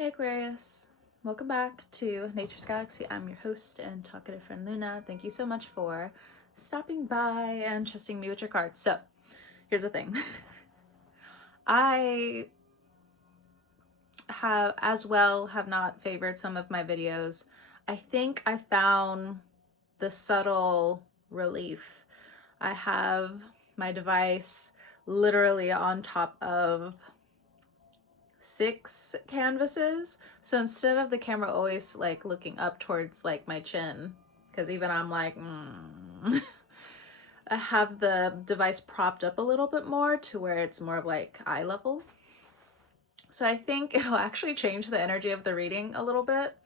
Hey Aquarius, welcome back to Nature's Galaxy. I'm your host and talkative friend Luna. Thank you so much for stopping by and trusting me with your cards. So, here's the thing. I have not favored some of my videos. I think I found the subtle relief. I have my device literally on top of 6 canvases, so instead of the camera always like looking up towards like my chin, because even I'm like I have the device propped up a little bit more to where it's more of like eye level, so I think it'll actually change the energy of the reading a little bit,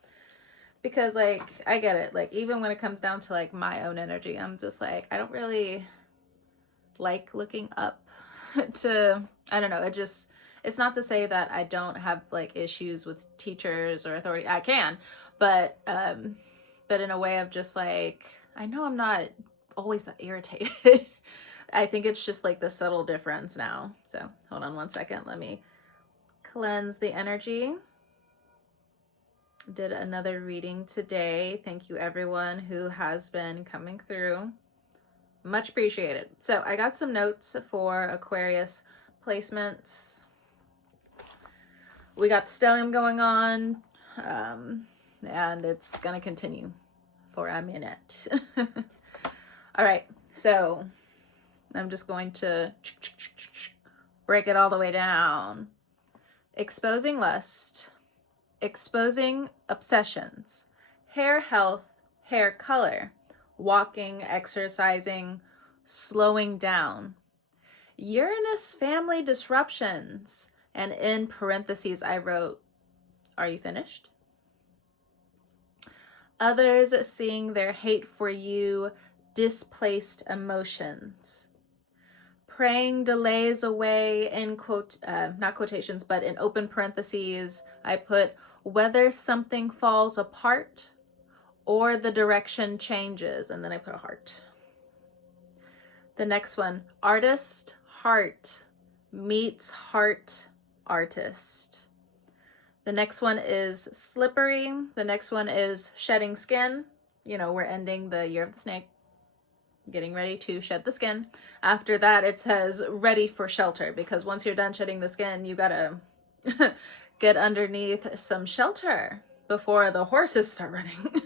because like I get it, like even when it comes down to like my own energy, I'm just like I don't really like looking up to, I don't know, it's not to say that I don't have like issues with teachers or authority. I can, but in a way of just like, I know I'm not always that irritated. I think it's just like the subtle difference now. So hold on one second. Let me cleanse the energy. Did another reading today. Thank you everyone who has been coming through. Much appreciated. So I got some notes for Aquarius placements. We got the stellium going on, and it's gonna continue for a minute. All right, so I'm just going to break it all the way down. Exposing lust, exposing obsessions, hair health, hair color, walking, exercising, slowing down, Uranus family disruptions, and in parentheses I wrote, are you finished? Others seeing their hate for you, displaced emotions. Praying delays away, in quote, not quotations, but in open parentheses, I put whether something falls apart or the direction changes, and then I put a heart. The next one, artist, heart, meets heart, artist. The next one is slippery. The next one is shedding skin. You know, we're ending the year of the snake, getting ready to shed the skin. After that, it says ready for shelter, because once you're done shedding the skin, you gotta get underneath some shelter before the horses start running.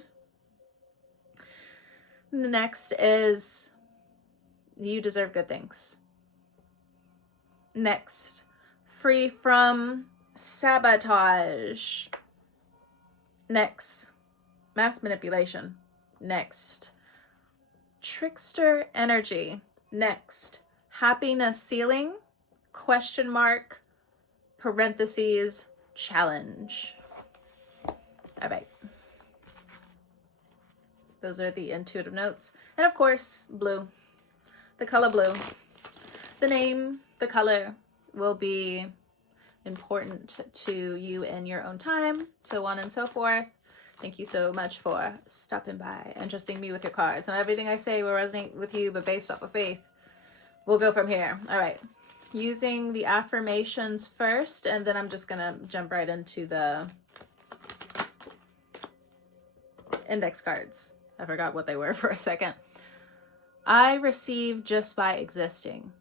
The next is you deserve good things. Next, free from sabotage. Next, mass manipulation. Next, trickster energy. Next, happiness ceiling, question mark, parentheses, challenge. All right. Those are the intuitive notes. And of course, blue. The color blue. The name, the color will be important to you in your own time, so on and so forth. Thank you so much for stopping by and trusting me with your cards. And everything I say will resonate with you, but based off of faith. We'll go from here. All right. Using the affirmations first, and then I'm just going to jump right into the index cards. I forgot what they were for a second. I receive just by existing.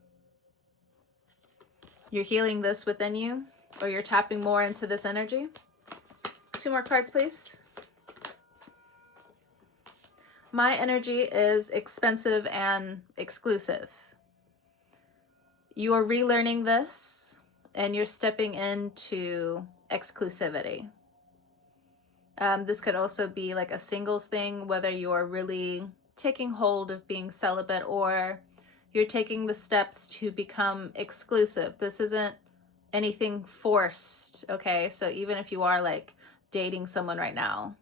You're healing this within you, or you're tapping more into this energy. 2 more cards, please. My energy is expensive and exclusive. You are relearning this, and you're stepping into exclusivity. This could also be like a singles thing, whether you're really taking hold of being celibate or you're taking the steps to become exclusive. This isn't anything forced, okay? So even if you are like dating someone right now,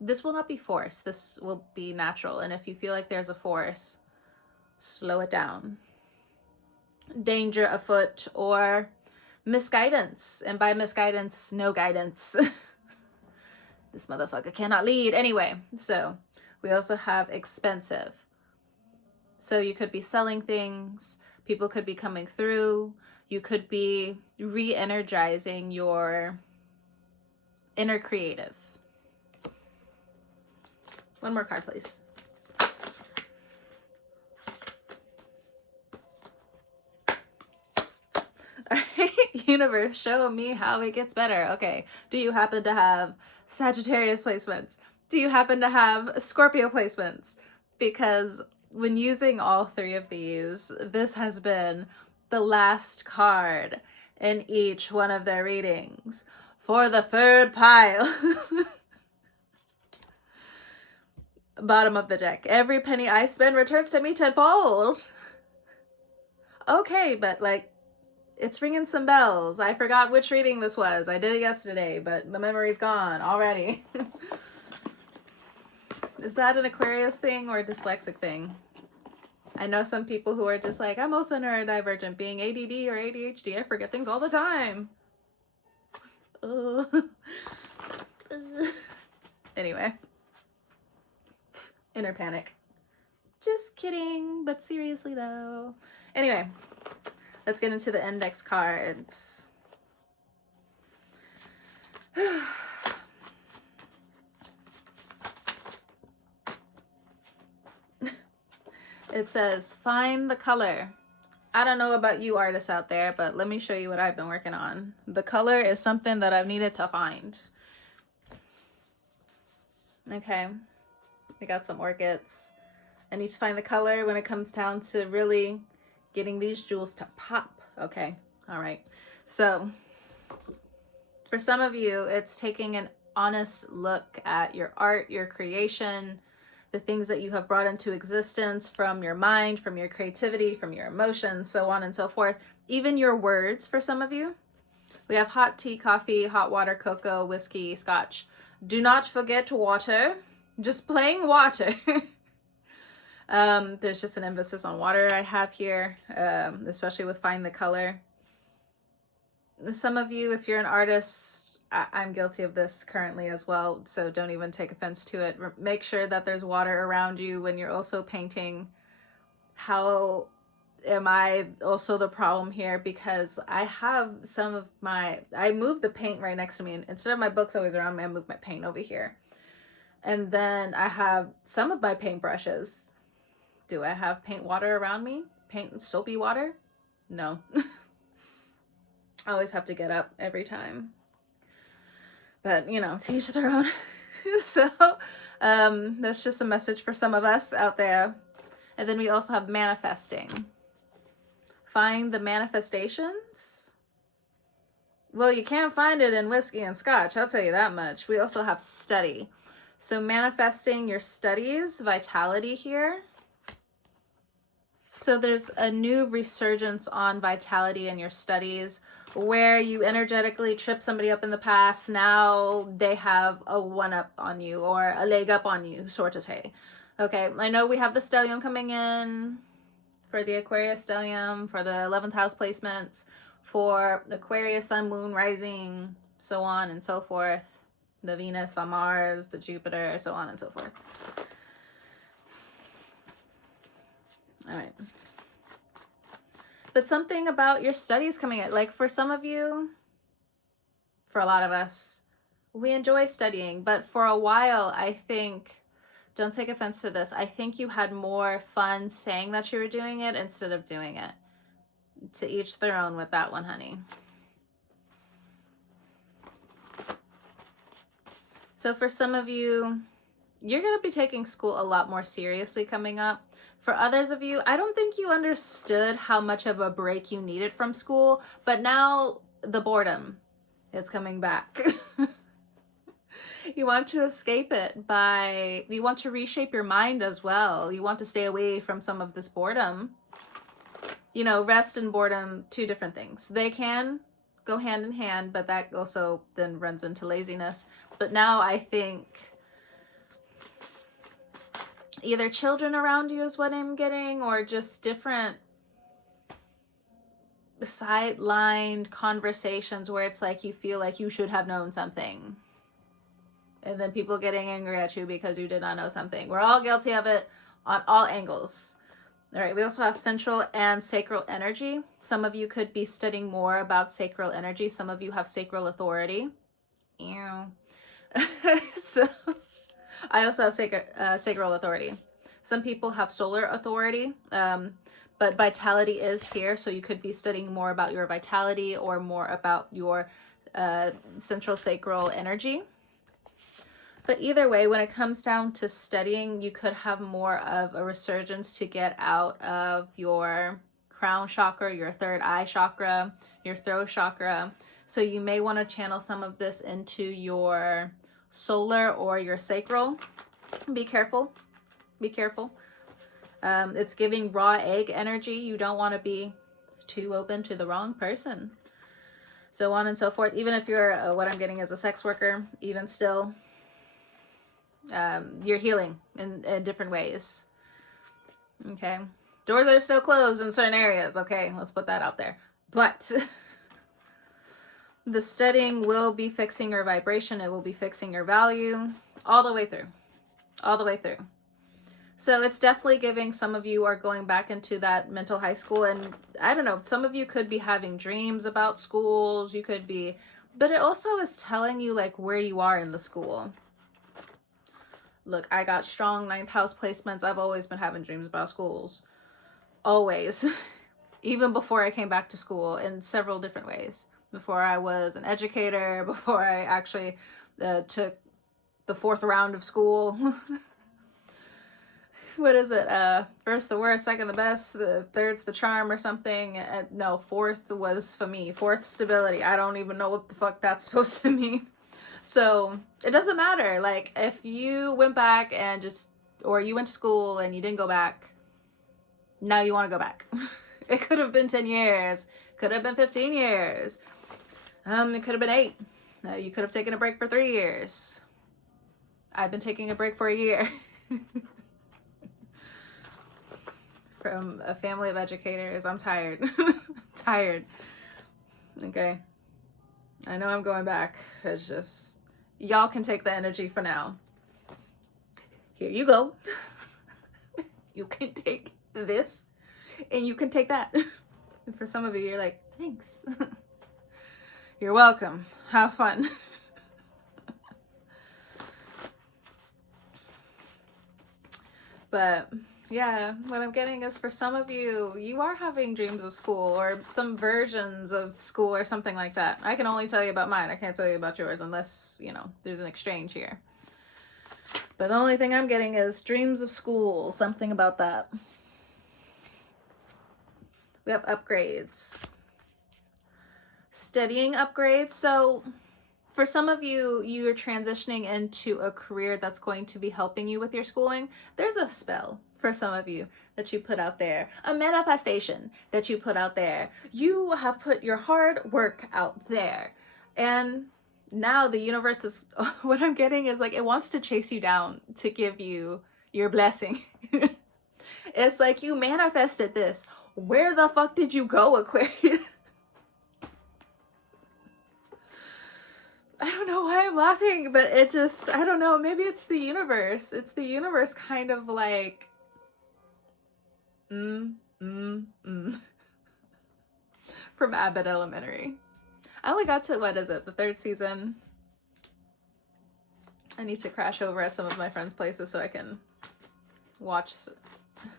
this will not be forced. This will be natural. And if you feel like there's a force, slow it down. Danger afoot or misguidance. And by misguidance, no guidance. This motherfucker cannot lead. Anyway, so we also have expensive. So you could be selling things. People could be coming through. You could be re-energizing your inner creative. One more card, please. All right, universe, show me how it gets better. Okay, do you happen to have Sagittarius placements? Do you happen to have Scorpio placements? Because when using all three of these, this has been the last card in each one of their readings for the third pile. Bottom of the deck. Every penny I spend returns to me tenfold. Okay, but like, it's ringing some bells. I forgot which reading this was. I did it yesterday, but the memory's gone already. Is that an Aquarius thing or a dyslexic thing? I know some people who are just like, I'm also neurodivergent, being ADD or ADHD. I forget things all the time. Anyway. Inner panic. Just kidding, but seriously though. Anyway, let's get into the index cards. It says, find the color. I don't know about you artists out there, but let me show you what I've been working on. The color is something that I've needed to find. Okay, we got some orchids. I need to find the color when it comes down to really getting these jewels to pop. Okay, all right. So for some of you, it's taking an honest look at your art, your creation, the things that you have brought into existence from your mind, from your creativity, from your emotions, so on and so forth. Even your words for some of you. We have hot tea, coffee, hot water, cocoa, whiskey, scotch. Do not forget water. Just plain water. There's just an emphasis on water I have here, especially with Find the Color. Some of you, if you're an artist, I'm guilty of this currently as well, so don't even take offense to it. Make sure that there's water around you when you're also painting. How am I also the problem here? Because I have some of my, I move the paint right next to me, and instead of my books always around me, I move my paint over here. And then I have some of my paintbrushes. Do I have paint water around me? Paint soapy water? No. I always have to get up every time. But, you know, to each their own. So, that's just a message for some of us out there. And then we also have manifesting. Find the manifestations. Well, you can't find it in whiskey and scotch, I'll tell you that much. We also have study. So manifesting your studies, vitality here. So there's a new resurgence on vitality in your studies, where you energetically trip somebody up in the past. Now they have a one-up on you, or a leg up on you, sort of say. Okay, I know we have the stellium coming in for the Aquarius stellium, for the 11th house placements, for Aquarius, sun, moon, rising, so on and so forth. The Venus, the Mars, the Jupiter, so on and so forth. All right. But something about your studies coming in, like for some of you, for a lot of us, we enjoy studying, but for a while, I think, don't take offense to this, I think you had more fun saying that you were doing it instead of doing it. To each their own with that one, honey. So for some of you, you're going to be taking school a lot more seriously coming up. For others of you, I don't think you understood how much of a break you needed from school, but now the boredom, it's coming back. You want to escape it by, you want to reshape your mind as well. You want to stay away from some of this boredom. You know, rest and boredom, two different things. They can go hand in hand, but that also then runs into laziness. But now I think either children around you is what I'm getting, or just different sidelined conversations where it's like you feel like you should have known something. And then people getting angry at you because you did not know something. We're all guilty of it on all angles. All right, we also have central and sacral energy. Some of you could be studying more about sacral energy. Some of you have sacral authority. Ew. So I also have sacral authority. Some people have solar authority, but vitality is here. So you could be studying more about your vitality or more about your central sacral energy. But either way, when it comes down to studying, you could have more of a resurgence to get out of your crown chakra, your third eye chakra, your throat chakra. So you may want to channel some of this into your solar or your sacral. Be careful. Be careful. It's giving raw egg energy. You don't want to be too open to the wrong person. So on and so forth. Even if you're, what I'm getting is a sex worker, even still, you're healing in different ways. Okay. Doors are still closed in certain areas. Okay, let's put that out there. But the studying will be fixing your vibration. It will be fixing your value all the way through. All the way through. So it's definitely giving, some of you are going back into that mental high school, and I don't know, some of you could be having dreams about schools, you could be, but it also is telling you like where you are in the school. Look, I got strong 9th house placements. I've always been having dreams about schools. Always. Even before I came back to school in several different ways. Before I was an educator, before I actually took the 4th round of school. What is it? First the worst, second the best, the third's the charm or something. No, 4th was for me. 4th stability. I don't even know what the fuck that's supposed to mean. So it doesn't matter. Like if you went back and or you went to school and you didn't go back, now you want to go back. It could have been 10 years. Could have been 15 years. It could have been 8. You could have taken a break for 3 years. I've been taking a break for a year. From a family of educators. I'm tired. Tired. Okay. I know I'm going back. It's just, y'all can take the energy for now. Here you go. You can take this and you can take that. And for some of you, you're like, thanks. You're welcome. Have fun. But yeah, what I'm getting is for some of you, you are having dreams of school or some versions of school or something like that. I can only tell you about mine. I can't tell you about yours unless, you know, there's an exchange here. But the only thing I'm getting is dreams of school, something about that. We have upgrades. Studying upgrades. So for some of you, you're transitioning into a career that's going to be helping you with your schooling. There's a spell for some of you that you put out there, a manifestation that you put out there. You have put your hard work out there. And now the universe is, what I'm getting is like, it wants to chase you down to give you your blessing. It's like you manifested this. Where the fuck did you go, Aquarius? I don't know why I'm laughing, but it just, I don't know, maybe it's the universe. It's the universe kind of like, From Abbott Elementary. I only got to, what is it, the 3rd season. I need to crash over at some of my friends' places so I can watch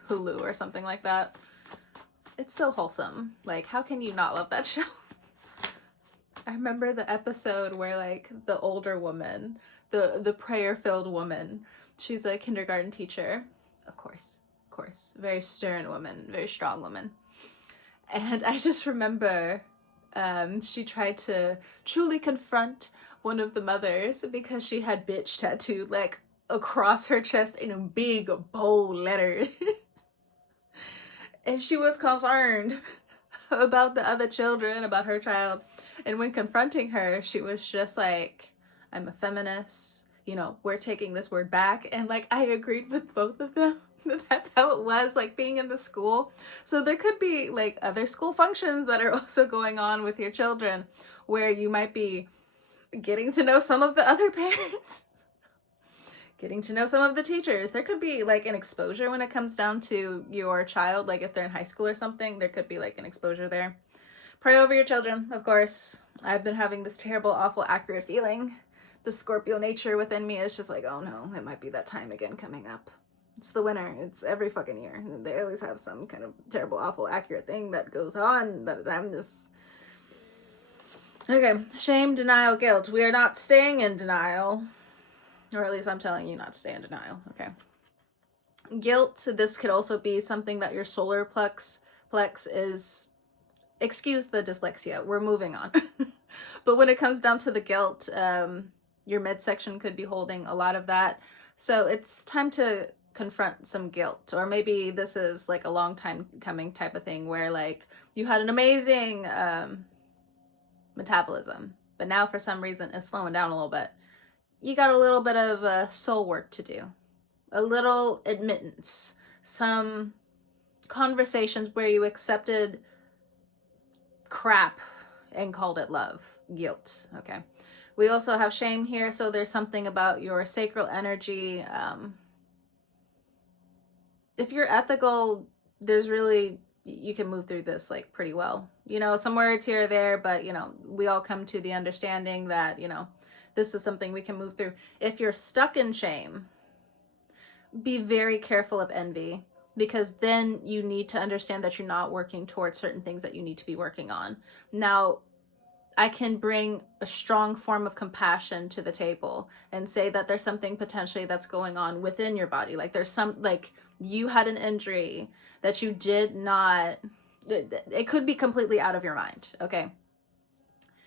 Hulu or something like that. It's so wholesome. Like, how can you not love that show? I remember the episode where like the older woman, the prayer-filled woman, she's a kindergarten teacher, of course, very stern woman, very strong woman. And I just remember she tried to truly confront one of the mothers because she had bitch tattooed like across her chest in big bold letters. And she was concerned about the other children, about her child. And when confronting her, she was just like, I'm a feminist, you know, we're taking this word back. And like, I agreed with both of them. That's how it was, like being in the school. So there could be like other school functions that are also going on with your children where you might be getting to know some of the other parents, getting to know some of the teachers. There could be like an exposure when it comes down to your child. Like if they're in high school or something, there could be like an exposure there. Pray over your children, of course. I've been having this terrible, awful, accurate feeling the Scorpio nature within me is just like, oh no, it might be that time again coming up. It's the winter. It's every fucking year. They always have some kind of terrible, awful, accurate thing that goes on that I'm just... Okay, shame, denial, guilt. We are not staying in denial. Or at least I'm telling you not to stay in denial. Okay. Guilt, this could also be something that your solar plex is... Excuse the dyslexia. We're moving on. But when it comes down to the guilt, your midsection could be holding a lot of that. So it's time to confront some guilt. Or maybe this is like a long time coming type of thing where like you had an amazing metabolism, but now for some reason it's slowing down a little bit. You got a little bit of soul work to do. A little admittance. Some conversations where you accepted crap and called it love. Guilt. Okay. We also have shame here, so there's something about your sacral energy. If you're ethical, there's really, you can move through this like pretty well. You know, some words here or there, but you know, we all come to the understanding that, you know, this is something we can move through. If you're stuck in shame, be very careful of envy, because then you need to understand that you're not working towards certain things that you need to be working on. Now, I can bring a strong form of compassion to the table and say that there's something potentially that's going on within your body. Like there's some, like you had an injury that you did not, it could be completely out of your mind. Okay.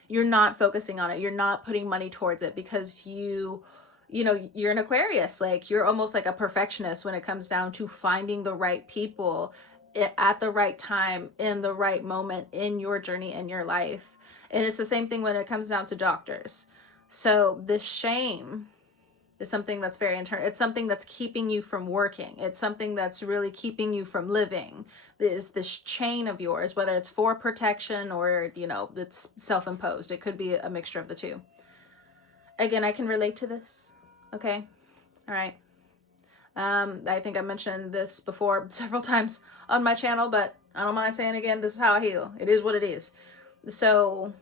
You're not focusing on it. You're not putting money towards it because you know, you're an Aquarius. Like you're almost like a perfectionist when it comes down to finding the right people at the right time, in the right moment in your journey, in your life. And it's the same thing when it comes down to doctors. So the shame is something that's very internal. It's something that's keeping you from working. It's something that's really keeping you from living. Is this chain of yours, whether it's for protection or, you know, it's self-imposed. It could be a mixture of the two. Again, I can relate to this. Okay. All right. I think I mentioned this before several times on my channel, but I don't mind saying it again. This is how I heal. It is what it is. So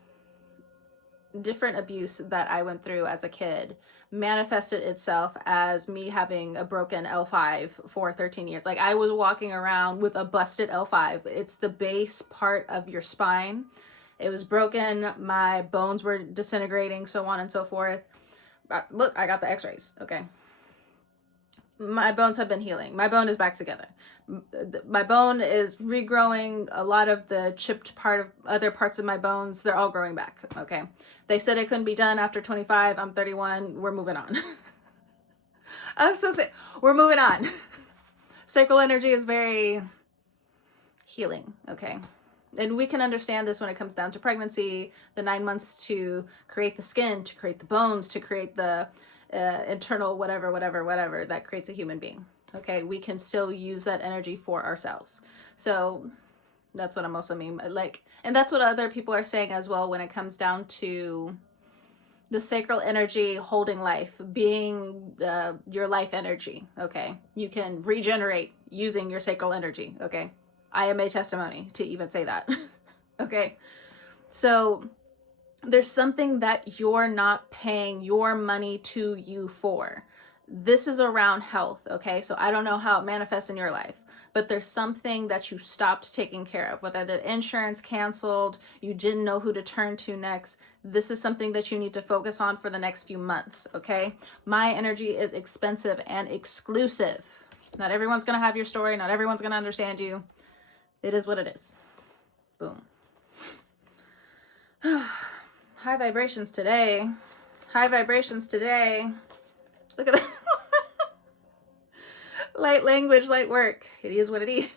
different abuse that I went through as a kid manifested itself as me having a broken L5 for 13 years. Like I was walking around with a busted L5. It's the base part of your spine. It was broken. My bones were disintegrating, so on and so forth. Look, I got the x-rays. Okay. My bones have been healing. My bone is back together. My bone is regrowing. A lot of the chipped part of other parts of my bones, they're all growing back. Okay. They said it couldn't be done after 25. I'm 31. We're moving on. I'm so sick. We're moving on. Sacral energy is very healing. Okay. And we can understand this when it comes down to pregnancy, the 9 months to create the skin, to create the bones, to create the internal whatever that creates a human being. Okay, we can still use that energy for ourselves. So that's what I'm also mean. Like, and that's what other people are saying as well when it comes down to the sacral energy holding life, being your life energy. Okay, you can regenerate using your sacral energy. Okay, I am a testimony to even say that. Okay, so there's something that you're not paying your money to you for. This is around health, okay? So I don't know how it manifests in your life, but there's something that you stopped taking care of, whether the insurance canceled, you didn't know who to turn to next. This is something that you need to focus on for the next few months, okay? My energy is expensive and exclusive. Not everyone's gonna have your story. Not everyone's gonna understand you. It is what it is. Boom. High vibrations today. High vibrations today. Look at that. Light language, light work. It is what it is.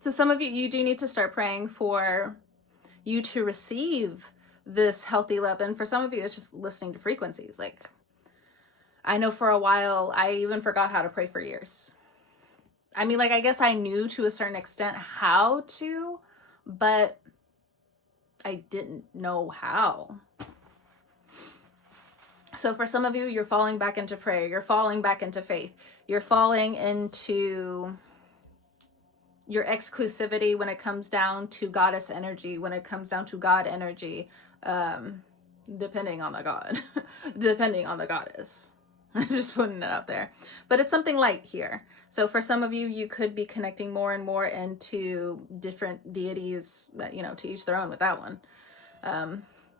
So some of you, you do need to start praying for you to receive this healthy love. And for some of you, it's just listening to frequencies. Like, I know for a while, I even forgot how to pray for years. I mean, like, I guess I knew to a certain extent how to, but I didn't know how. So for some of you, you're falling back into prayer. You're falling back into faith. You're falling into your exclusivity when it comes down to goddess energy, when it comes down to God energy. depending on the god, depending on the goddess. Just putting it out there. But it's something light here. So for some of you, you could be connecting more and more into different deities that, you know, to each their own with that one.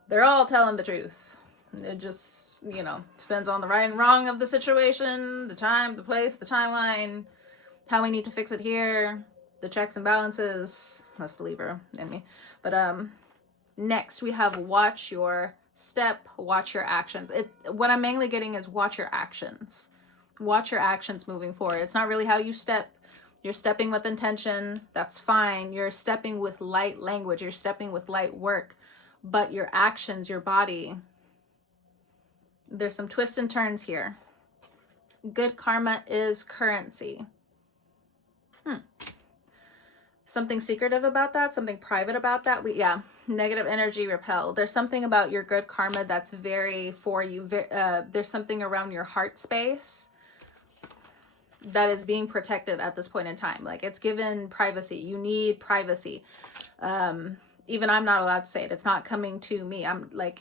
They're all telling the truth. It just, you know, depends on the right and wrong of the situation, the time, the place, the timeline, how we need to fix it here, the checks and balances. That's the Libra in me. But next we have watch your step, watch your actions. What I'm mainly getting is watch your actions. Watch your actions moving forward. It's not really how you step. You're stepping with intention. That's fine. You're stepping with light language. You're stepping with light work. But your actions, your body, there's some twists and turns here. Good karma is currency. Something secretive about that, something private about that. Negative energy repel. There's something about your good karma that's very for you. There's something around your heart space that is being protected at this point in time. Like, it's given privacy. You need privacy. Even I'm not allowed to say it. It's not coming to me. I'm like,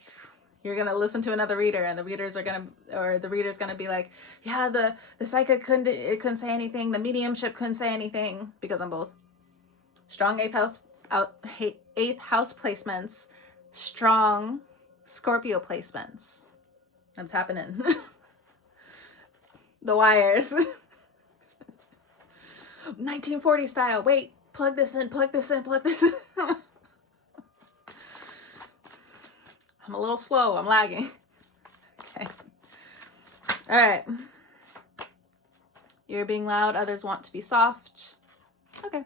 you're gonna listen to another reader, and the reader's gonna be like, yeah, the psychic couldn't say anything, the mediumship couldn't say anything, because I'm both. Strong eighth house placements, strong Scorpio placements. That's happening. The wires. 1940 style. Wait, plug this in, plug this in, plug this in. I'm a little slow. I'm lagging. Okay. All right. You're being loud. Others want to be soft. Okay.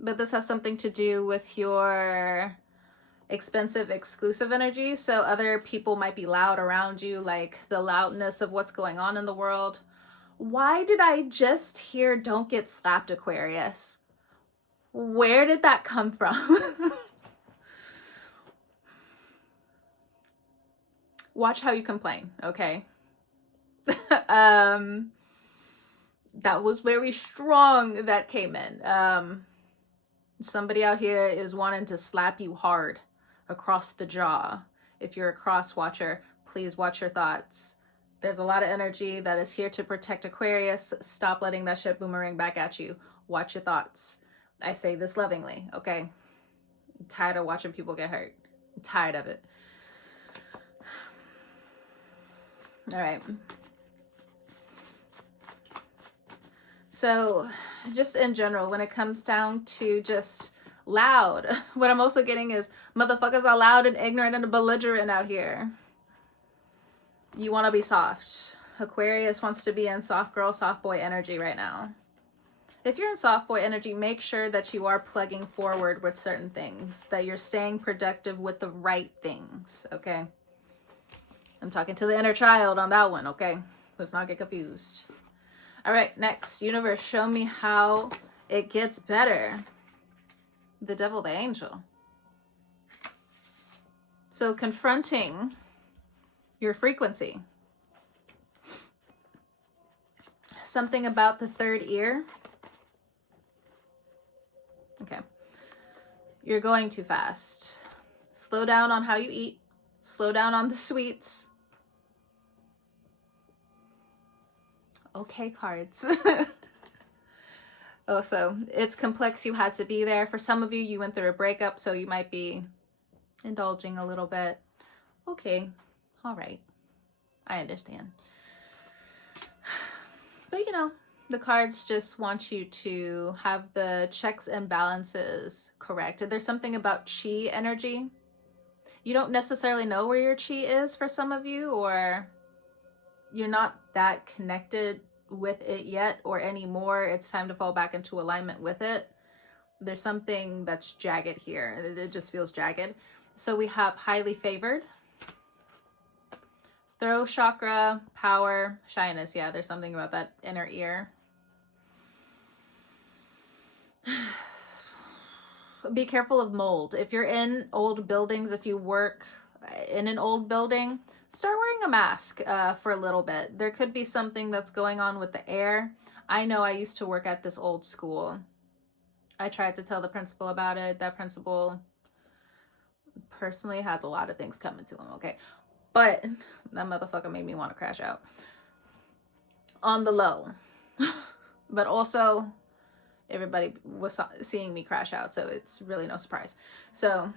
But this has something to do with your expensive, exclusive energy. So other people might be loud around you, like the loudness of what's going on in the world. Why did I just hear "don't get slapped, Aquarius"? Where did that come from? Watch how you complain, okay? That was very strong that came in. Somebody out here is wanting to slap you hard across the jaw. If you're a cross watcher, please watch your thoughts. There's a lot of energy that is here to protect Aquarius. Stop letting that shit boomerang back at you. Watch your thoughts. I say this lovingly, okay? I'm tired of watching people get hurt. I'm tired of it. All right. So just in general, when it comes down to just loud, what I'm also getting is motherfuckers are loud and ignorant and belligerent out here. You want to be soft. Aquarius wants to be in soft girl, soft boy energy right now. If you're in soft boy energy, make sure that you are plugging forward with certain things, that you're staying productive with the right things, okay? I'm talking to the inner child on that one, okay? Let's not get confused. All right, next, universe, show me how it gets better. The devil, the angel. So confronting your frequency. Something about the third ear. Okay. You're going too fast. Slow down on how you eat. Slow down on the sweets. Okay, cards. Oh, so it's complex. You had to be there. For some of you, you went through a breakup, so you might be indulging a little bit. Okay. All right. I understand. But, you know, the cards just want you to have the checks and balances correct. There's something about chi energy. You don't necessarily know where your chi is for some of you, or you're not that connected with it yet or anymore. It's time to fall back into alignment with it. There's something that's jagged here. It just feels jagged. So we have highly favored, throat chakra, power, shyness. Yeah, there's something about that inner ear. Be careful of mold. If you're in old buildings, if you work in an old building, start wearing a mask for a little bit. There could be something that's going on with the air. I know I used to work at this old school. I tried to tell the principal about it. That principal personally has a lot of things coming to him, okay? But that motherfucker made me want to crash out. On the low. But also, everybody was seeing me crash out, so it's really no surprise. So,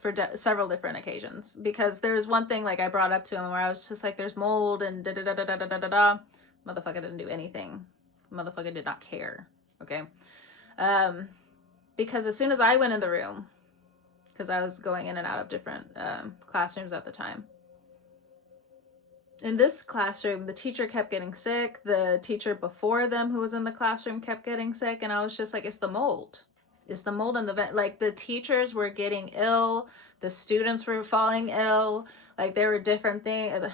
for several different occasions. Because there's one thing, like, I brought up to him where I was just like, there's mold and da-da-da-da-da-da-da-da. Motherfucker didn't do anything. Motherfucker did not care, okay? Because as soon as I went in the room, because I was going in and out of different classrooms at the time. In this classroom, the teacher kept getting sick. The teacher before them who was in the classroom kept getting sick. And I was just like, it's the mold. It's the mold in the vent. Like, the teachers were getting ill. The students were falling ill. Like, there were different things.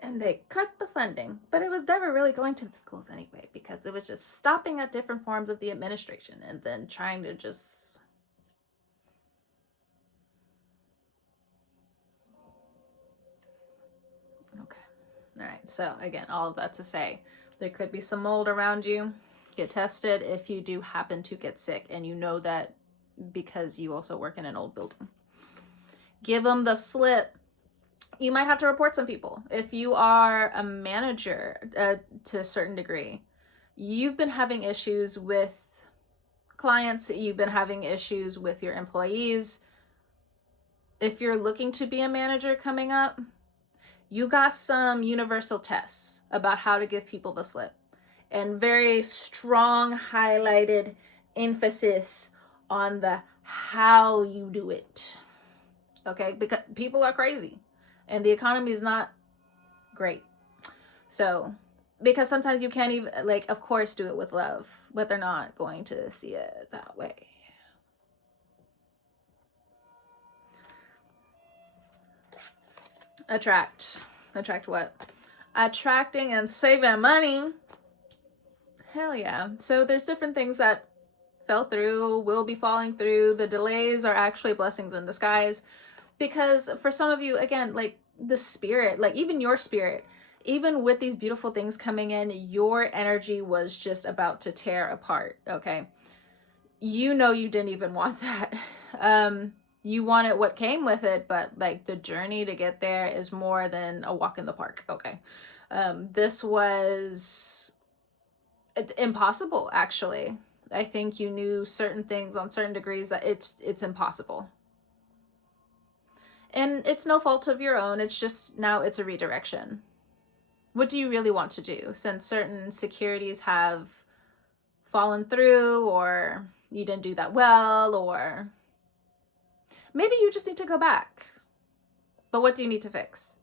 And they cut the funding, but it was never really going to the schools anyway, because it was just stopping at different forms of the administration and then trying to just... Okay. All right. So again, all of that to say, there could be some mold around you. Get tested if you do happen to get sick, and you know that because you also work in an old building. Give them the slip. You might have to report some people. If you are a manager to a certain degree, you've been having issues with clients, you've been having issues with your employees. If you're looking to be a manager coming up, you got some universal tests about how to give people the slip, and very strong highlighted emphasis on the how you do it. Okay, because people are crazy. And the economy is not great. So, because sometimes you can't even, like, of course, do it with love, but they're not going to see it that way. Attract. Attract what? Attracting and saving money. Hell yeah. So there's different things that fell through, will be falling through. The delays are actually blessings in disguise. Because for some of you, again, like, the spirit, like, even your spirit, even with these beautiful things coming in, your energy was just about to tear apart, okay? You know you didn't even want that. You wanted what came with it, but, like, the journey to get there is more than a walk in the park, okay? This was impossible, actually. I think you knew certain things on certain degrees that it's impossible. And it's no fault of your own. It's just now it's a redirection. What do you really want to do? Since certain securities have fallen through, or you didn't do that well, or maybe you just need to go back. But what do you need to fix?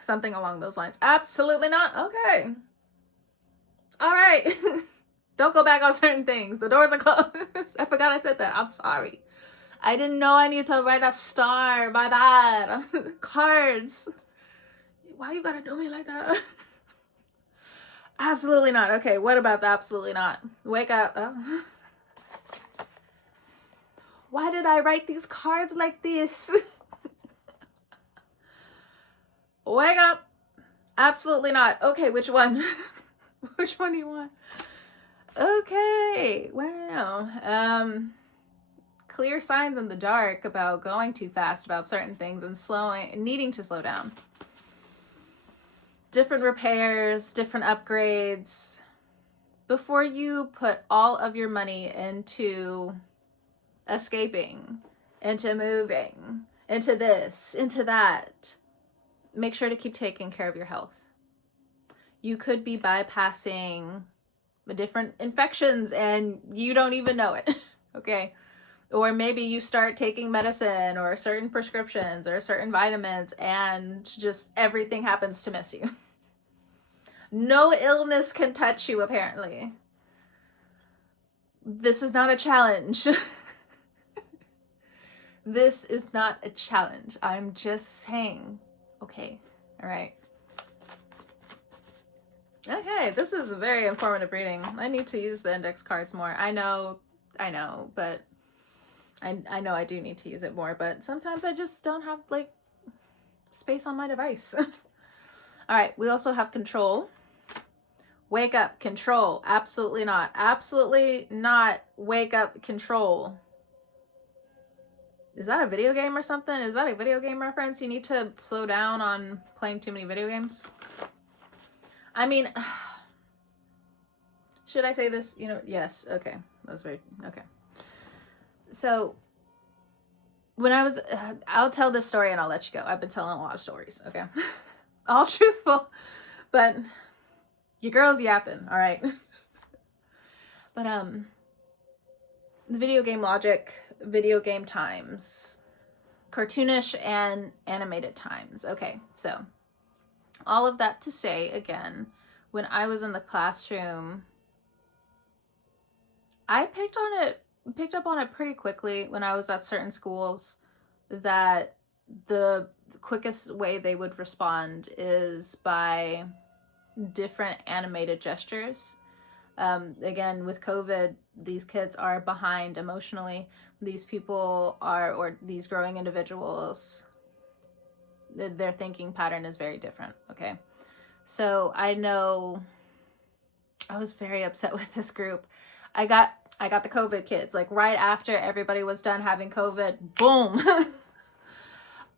Something along those lines. Absolutely not. Okay. All right. Don't go back on certain things. The doors are closed. I forgot I said that. I'm sorry. I didn't know I need to write a star. My bad. Cards. Why you gotta do me like that? Absolutely not. Okay, what about the absolutely not? Wake up. Oh. Why did I write these cards like this? Wake up. Absolutely not. Okay, which one? Which one do you want? Okay. Wow. Clear signs in the dark about going too fast about certain things and needing to slow down. Different repairs, different upgrades. Before you put all of your money into escaping, into moving, into this, into that, make sure to keep taking care of your health. You could be bypassing different infections and you don't even know it, okay? Or maybe you start taking medicine or certain prescriptions or certain vitamins and just everything happens to miss you. No illness can touch you, apparently. This is not a challenge. This is not a challenge. I'm just saying. Okay. All right. Okay, this is a very informative reading. I need to use the index cards more. I know, but I know I do need to use it more, but sometimes I just don't have, like, space on my device. All right, we also have control. Wake up, control. Absolutely not. Absolutely not. Wake up, control. Is that a video game or something? Is that a video game reference? You need to slow down on playing too many video games. I mean, should I say this? You know, yes. Okay. That's very, okay. So when I was, I'll tell this story and I'll let you go. I've been telling a lot of stories. Okay. All truthful, but your girl's yapping. All right. But, the video game logic, video game times, cartoonish and animated times. Okay. So all of that to say, again, when I was in the classroom, I picked up on it pretty quickly when I was at certain schools, that the quickest way they would respond is by different animated gestures. Again, with COVID, these kids are behind emotionally. These people are, or these growing individuals, their thinking pattern is very different. Okay. So I know I was very upset with this group. I got the COVID kids, like right after everybody was done having COVID, boom.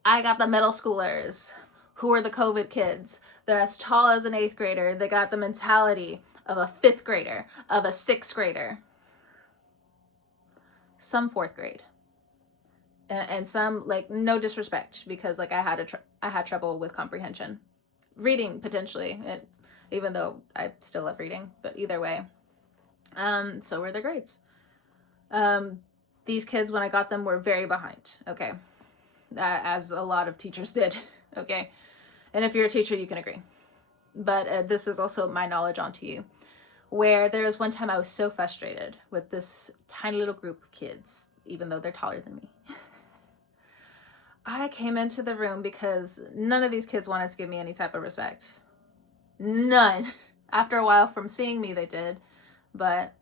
I got the middle schoolers who are the COVID kids. They're as tall as an 8th grader. They got the mentality of a 5th grader, of a 6th grader, some 4th grade, and some, like, no disrespect, because like I had trouble with comprehension, reading potentially, even though I still love reading, but either way, so were their grades. These kids, when I got them, were very behind. Okay, as a lot of teachers did. Okay, and if you're a teacher, you can agree. But this is also my knowledge onto you. Where there was one time I was so frustrated with this tiny little group of kids, even though they're taller than me. I came into the room because none of these kids wanted to give me any type of respect. None. After a while, from seeing me, they did. But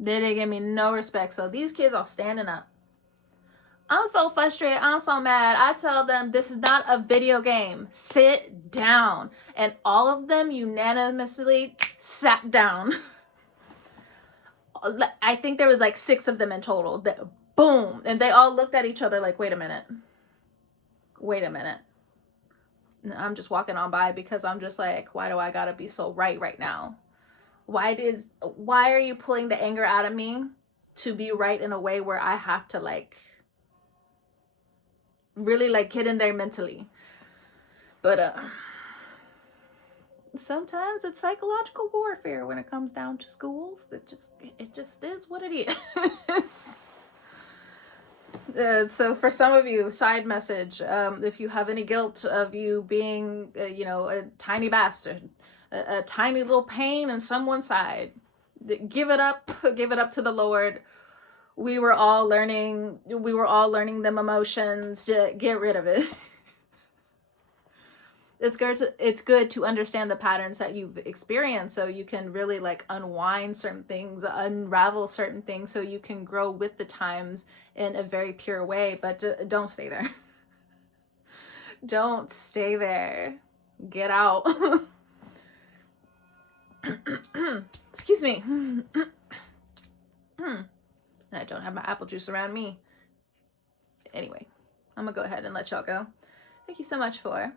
they didn't give me no respect. So these kids are standing up. I'm so frustrated. I'm so mad. I tell them, this is not a video game. Sit down. And all of them unanimously sat down. I think there was like 6 of them in total. Boom. And they all looked at each other like, wait a minute. Wait a minute. And I'm just walking on by because I'm just like, why do I gotta be so right now? Why are you pulling the anger out of me to be right in a way where I have to like really like get in there mentally? But sometimes it's psychological warfare when it comes down to schools. It just is what it is. So for some of you, side message, if you have any guilt of you being, a tiny bastard, a tiny little pain in someone's side, give it up to the Lord. We were all learning them emotions. Get rid of it. It's good to understand the patterns that you've experienced, so you can really like unwind certain things, unravel certain things, so you can grow with the times in a very pure way. But don't stay there. Don't stay there. Get out. Excuse me. I don't have my apple juice around me. Anyway, I'm gonna go ahead and let y'all go. Thank you so much for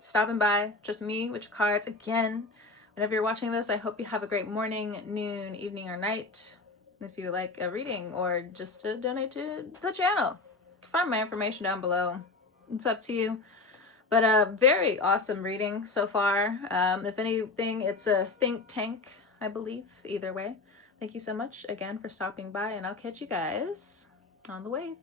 stopping by, just me with your cards. Again, whenever you're watching this, I hope you have a great morning, noon, evening, or night. If you like a reading or just to donate to the channel, you can find my information down below. It's up to you. But a very awesome reading so far. If anything, it's a think tank, I believe. Either way, thank you so much again for stopping by, and I'll catch you guys on the wave.